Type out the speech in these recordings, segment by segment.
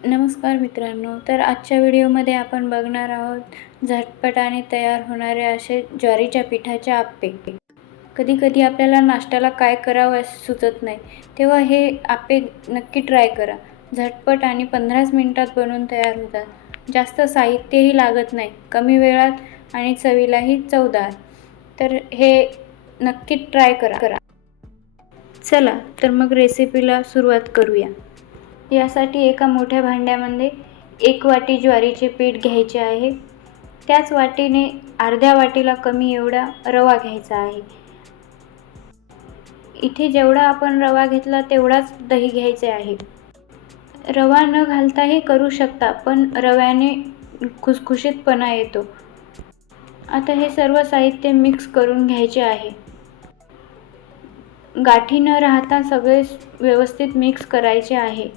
नमस्कार मित्रांनो. तर आजच्या व्हिडिओमध्ये आपण बघणार आहोत झटपट आणि तयार होणारे असे ज्वारीच्या पिठाचे आप्पे. कधी-कधी आपल्याला नाश्त्याला काय करावं असं सुचत नाही, तेव्हा हे आप्पे नक्की ट्राय करा. झटपट आणि 15च मिनिटात बनवून तयार होतात. जास्त साहित्यही लागत नाही, कमी वेळात आणि चवीलाही चवदार. तर हे नक्की ट्राय करा. चला तर मग रेसिपीला सुरुवात करूया. यासाठी एका मोठ्या भांड्यामध्ये 1 वाटी ज्वारीचे पीठ घ्यायचे आहे. त्याच वाटीने अर्ध्या वाटीला कमी एवढा रवा घ्यायचा आहे. इथे जेवढा आपण रवा घेतला तेवढाच दही घ्यायचे आहे. रवा न घालताही करू शकता, पण रव्याने खुसखुशीतपणा येतो. आता हे सर्व साहित्य मिक्स करून घ्यायचे आहे. गाठी न राहता सगळे व्यवस्थित मिक्स करायचे आहे.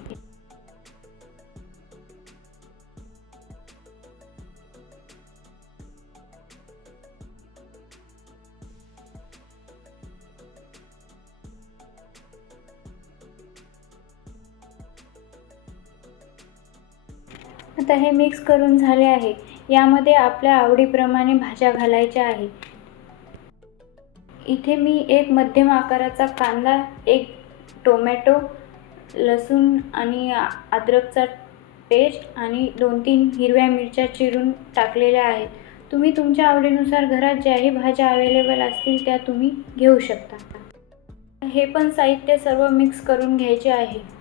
आता हे मिक्स करून झाले आहे. यामध्ये आपल्या आवडीप्रमाणे भाज्या घालायच्या आहे. इथे मी एक मध्यम आकाराचा कांदा, एक टोमॅटो, लसूण आणि अद्रकचा पेस्ट आणि 2-3 हिरव्या मिरच्या चिरून टाकलेल्या आहेत. तुम्ही तुमच्या आवडीनुसार घरात ज्याही भाज्या अवेलेबल असतील त्या तुम्ही घेऊ शकता. हे पण साहित्य सर्व मिक्स करून घ्यायचे आहे.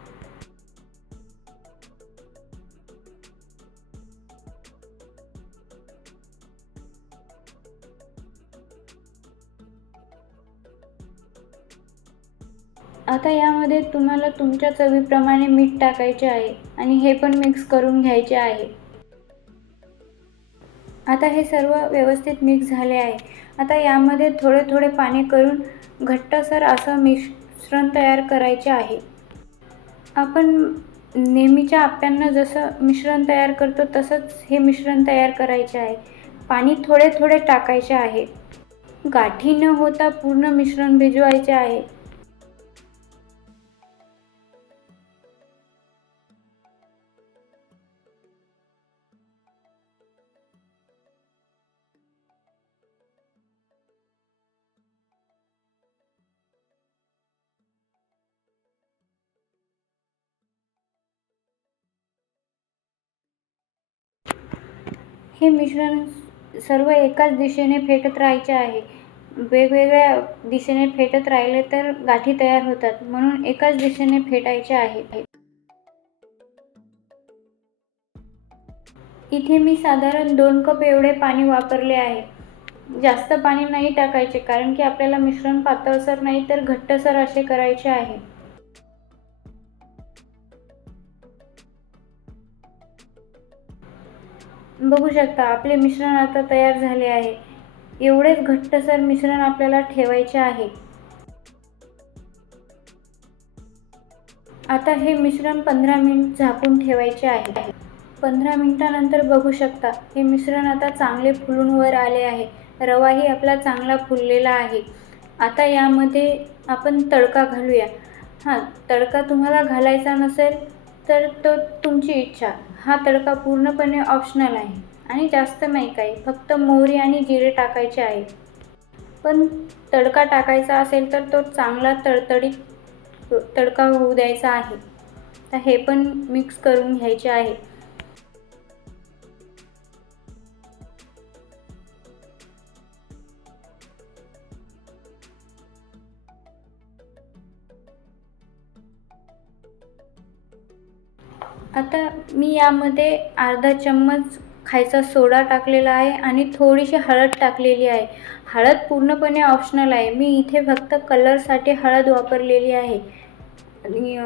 आता यामध्ये तुम्हाला तुमच्या चवीप्रमाणे मीठ टाकायचे आहे आणि हे पण मिक्स करून घ्यायचे आहे. आता हे सर्व व्यवस्थित मिक्स झाले आहे. आता यामध्ये थोडे पाणी करून घट्टसर असं मिश्रण तयार करायचे आहे. आपण नेहमीच्या आप्प्यांना जसं मिश्रण तयार करतो तसंच हे मिश्रण तयार करायचे आहे. पाणी थोडे टाकायचे आहे. गाठी न होता पूर्ण मिश्रण भिजवायचे आहे. हे मिश्रण सर्व एकाच दिशेने फेटत राहायचे आहे. वेगवेगळ्या दिशेने फेटत राहिले तर गाठी तयार होतात, म्हणून एकाच दिशेने फेटायचे आहे. इथे मी साधारण 2 कप एवढे पाणी वापरले आहे. जास्त पाणी नाही टाकायचे, कारण की आपल्याला मिश्रण पातळसर नाही तर घट्टसर असे करायचे आहे. बघू शकता आपले मिश्रण आता तयार झाले आहे. एवढेच घट्टसर मिश्रण आपल्याला ठेवायचे आहे. आता हे मिश्रण 15 मिनिट झाकून ठेवायचे आहे. 15 मिनिटानंतर बघू शकता हे मिश्रण आता चांगले फुलून वर आले आहे. रवाही आपला चांगला फुललेला आहे. आता यामध्ये आपण तडका घालूया. तडका तुम्हाला घालायचा नसेल तर तो तुमची इच्छा. हा तडका पूर्णपणे ऑप्शनल आहे आणि जास्त नाही काही, फक्त मोहरी आणि जिरे टाकायचे आहे. पण तडका टाकायचा असेल तर तो चांगला तडतडीत तडका होऊ द्यायचा आहे. तर हे पण मिक्स करून घ्यायचे आहे. आता मी यामध्ये अर्धा चम्मच खायचा सोडा टाकलेला आहे आणि थोडीशी हळद टाकलेली आहे. हळद पूर्णपणे ऑप्शनल आहे. मी इथे फक्त कलरसाठी हळद वापरलेली आहे आणि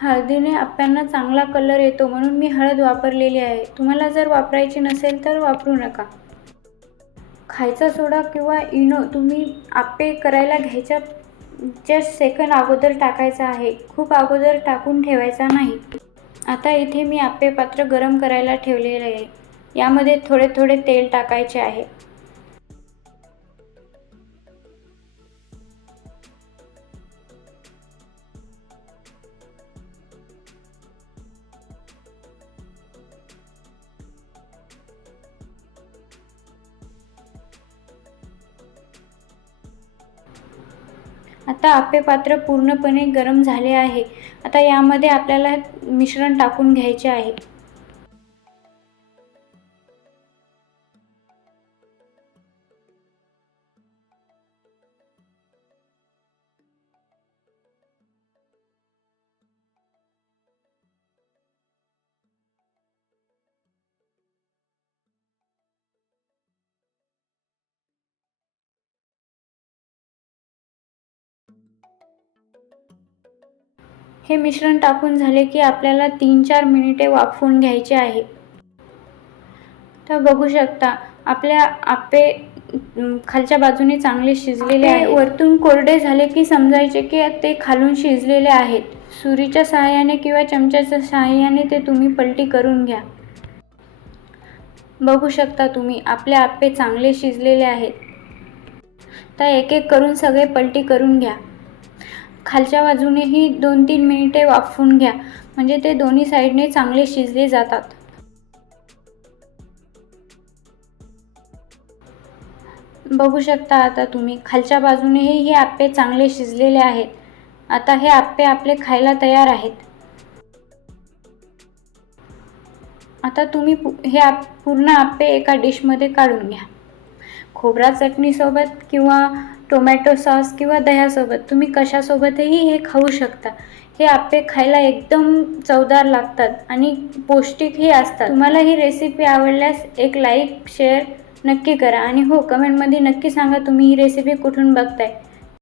हळदीने आप्प्यांना चांगला कलर येतो, म्हणून मी हळद वापरलेली आहे. तुम्हाला जर वापरायची नसेल तर वापरू नका. खायचा सोडा किंवा इनो तुम्ही आप्पे करायला घ्यायच्या जस्ट सेकंद अगोदर टाकायचा आहे. खूप अगोदर टाकून ठेवायचा नाही. आता इथे मी आप्पे पात्र गरम करायला ठेवलेले आहे. यामध्ये थोडे तेल टाकायचे आहे. आता आप्पे पात्र पूर्णपणे गरम झाले आहे. आता यामध्ये आपल्याला मिश्रण टाकून घ्यायचे आहे. हे मिश्रण टाकून झाले की आपल्याला 3-4 मिनिटे वाफवून घ्यायचे आहे. तर बघू शकता आपले आप्पे खालच्या बाजूने चांगले शिजलेले आहे. वरतून कोरडे झाले की समजायचे की ते खालून शिजलेले आहेत. सुरीच्या सहाय्याने किंवा चमच्याच्या सहाय्याने ते तुम्ही पलटी करून घ्या. बघू शकता तुम्ही आपले आप्पे चांगले शिजलेले आहेत. तर एक एक करून सगळे पलटी करून घ्या. खालच्या बाजूनेही 2-3 मिनिटे वाफवून घ्या, म्हणजे ते दोन्ही साईडने चांगले शिजले जातात. बघू शकता आता तुम्ही खालच्या बाजूनेही हे आप्पे चांगले शिजलेले आहेत. आता हे आप्पे आपले खायला तयार आहेत. आता तुम्ही हे पूर्ण आप्पे एका डिशमध्ये काढून घ्या. खोबरा चटणीसोबत किंवा टोमॅटो सॉस किंवा दह्यासोबत तुम्ही कशासोबतही हे खाऊ शकता. हे आप्पे खायला एकदम चवदार लागतात आणि पौष्टिकही असतात. तुम्हाला ही रेसिपी आवडल्यास एक लाईक शेअर नक्की करा आणि हो कमेंटमध्ये नक्की सांगा तुम्ही ही रेसिपी कुठून बघताय.